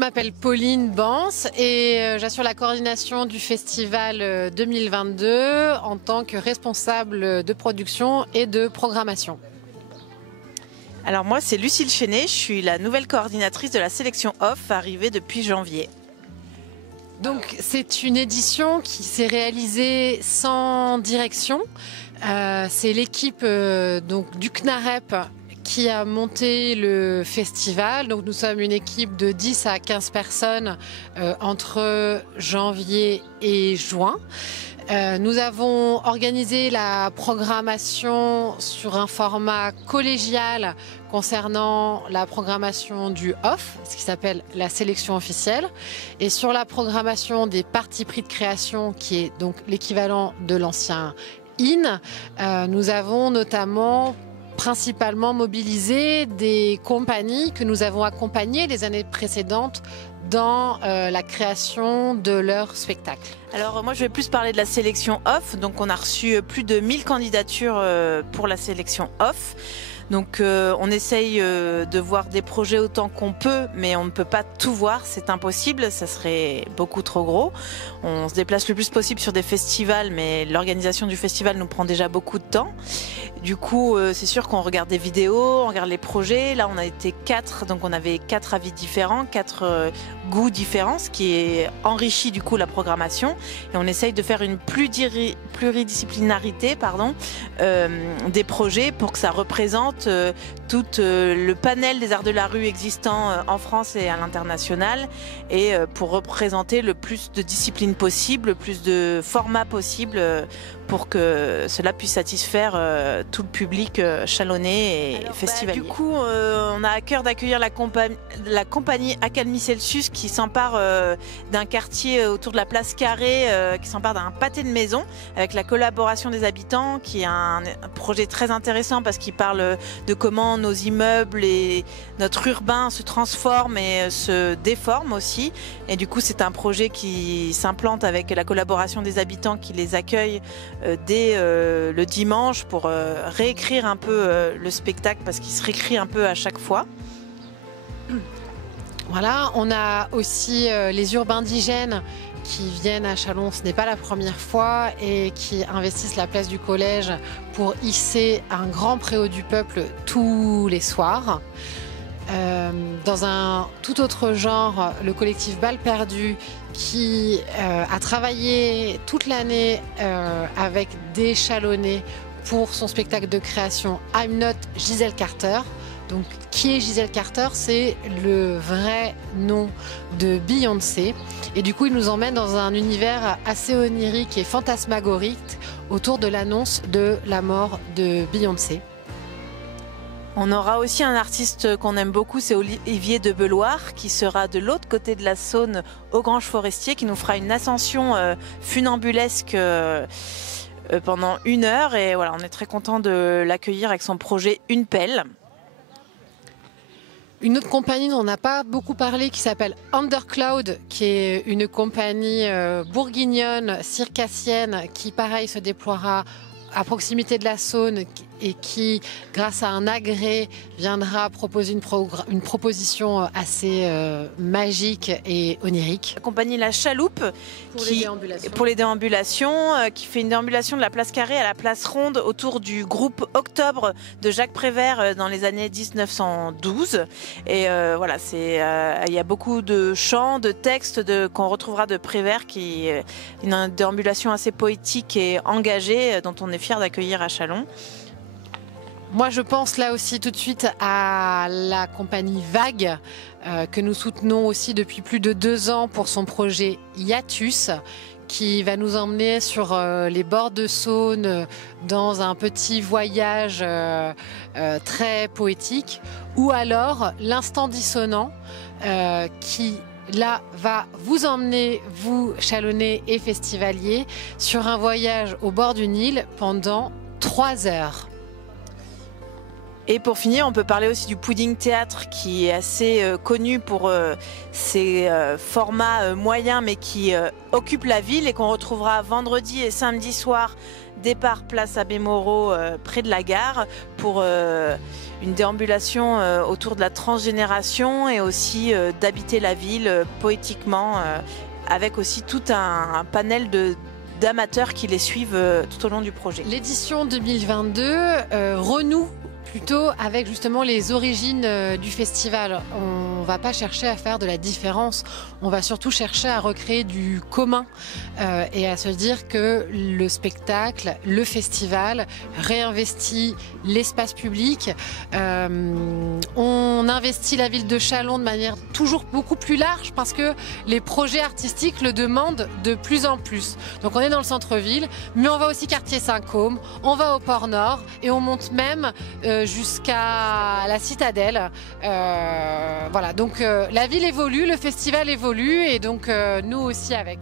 m'appelle Pauline Bance et j'assure la coordination du festival 2022 en tant que responsable de production et de programmation. Alors moi c'est Lucille Chenet, je suis la nouvelle coordinatrice de la sélection off arrivée depuis janvier. Donc c'est une édition qui s'est réalisée sans direction. C'est l'équipe du CNAREP qui a monté le festival. Donc nous sommes une équipe de 10 à 15 personnes entre janvier et juin. Nous avons organisé la programmation sur un format collégial concernant la programmation du off, ce qui s'appelle la sélection officielle, et sur la programmation des parties pris de création, qui est donc l'équivalent de l'ancien IN. Nous avons notamment principalement mobilisé des compagnies que nous avons accompagnées les années précédentes dans la création de leur spectacle. Alors moi je vais plus parler de la sélection off. Donc on a reçu plus de 1000 candidatures pour la sélection off. Donc on essaye de voir des projets autant qu'on peut, mais on ne peut pas tout voir, c'est impossible, ça serait beaucoup trop gros. On se déplace le plus possible sur des festivals, mais l'organisation du festival nous prend déjà beaucoup de temps. Du coup, c'est sûr qu'on regarde des vidéos, on regarde les projets. Là, on a été 4, donc on avait 4 avis différents, 4 goûts différents, ce qui enrichit du coup la programmation. Et on essaye de faire une pluridisciplinarité des projets pour que ça représente tout le panel des arts de la rue existants en France et à l'international, et pour représenter le plus de disciplines possible, le plus de formats possible, pour que cela puisse satisfaire tout le public chalonnais et festivalier. Du coup, on a à cœur d'accueillir la compagnie Accalmie Celsius qui s'empare d'un quartier autour de la place Carrée, qui s'empare d'un pâté de maison avec la collaboration des habitants, qui est un projet très intéressant parce qu'il parle de comment nos immeubles et notre urbain se transforment et se déforment aussi. Et du coup, c'est un projet qui s'implante avec la collaboration des habitants qui les accueillent dès le dimanche pour réécrire un peu le spectacle, parce qu'il se réécrit un peu à chaque fois. Voilà, on a aussi les urbaindigènes qui viennent à Châlons, ce n'est pas la première fois, et qui investissent la place du collège pour hisser un grand préau du peuple tous les soirs. Dans un tout autre genre, le collectif Balles Perdues qui a travaillé toute l'année avec des Chalonnais pour son spectacle de création I'm Not Gisèle Carter. Donc, qui est Gisèle Carter? C'est le vrai nom de Beyoncé. Et du coup, il nous emmène dans un univers assez onirique et fantasmagorique autour de l'annonce de la mort de Beyoncé. On aura aussi un artiste qu'on aime beaucoup, c'est Olivier de Beloir, qui sera de l'autre côté de la Saône, au Grange Forestier, qui nous fera une ascension funambulesque pendant 1 heure. Et voilà, on est très content de l'accueillir avec son projet Une Pelle. Une autre compagnie dont on n'a pas beaucoup parlé, qui s'appelle Undercloud, qui est une compagnie bourguignonne, circassienne, qui pareil se déploiera à proximité de la Saône et qui, grâce à un agrès, viendra proposer une proposition assez magique et onirique. La compagnie La Chaloupe, pour les déambulations, qui fait une déambulation de la place Carrée à la place Ronde autour du groupe Octobre de Jacques Prévert dans les années 1912. Et voilà, il y a beaucoup de chants, de textes qu'on retrouvera de Prévert, qui est une déambulation assez poétique et engagée dont on est fiers d'accueillir à Châlons. Moi, je pense là aussi tout de suite à la compagnie Vague, que nous soutenons aussi depuis plus de 2 ans pour son projet Hiatus, qui va nous emmener sur les bords de Saône dans un petit voyage très poétique, ou alors l'Instant Dissonant, qui là va vous emmener, vous Chalonnais et festivaliers, sur un voyage au bord du Nil pendant 3 heures. Et pour finir, on peut parler aussi du Pudding Théâtre, qui est assez connu pour ses formats moyens, mais qui occupe la ville, et qu'on retrouvera vendredi et samedi soir, départ place Abbé Moreau, près de la gare, pour une déambulation autour de la transgénération et aussi d'habiter la ville poétiquement, avec aussi tout un panel d'amateurs qui les suivent tout au long du projet. L'édition 2022 renoue plutôt avec justement les origines du festival. On ne va pas chercher à faire de la différence, on va surtout chercher à recréer du commun et à se dire que le spectacle, le festival réinvestit l'espace public. On investit la ville de Châlons de manière toujours beaucoup plus large parce que les projets artistiques le demandent de plus en plus. Donc on est dans le centre-ville, mais on va aussi quartier Saint-Côme, on va au Port Nord et on monte même jusqu'à la Citadelle. Voilà, donc la ville évolue, le festival évolue et donc nous aussi avec.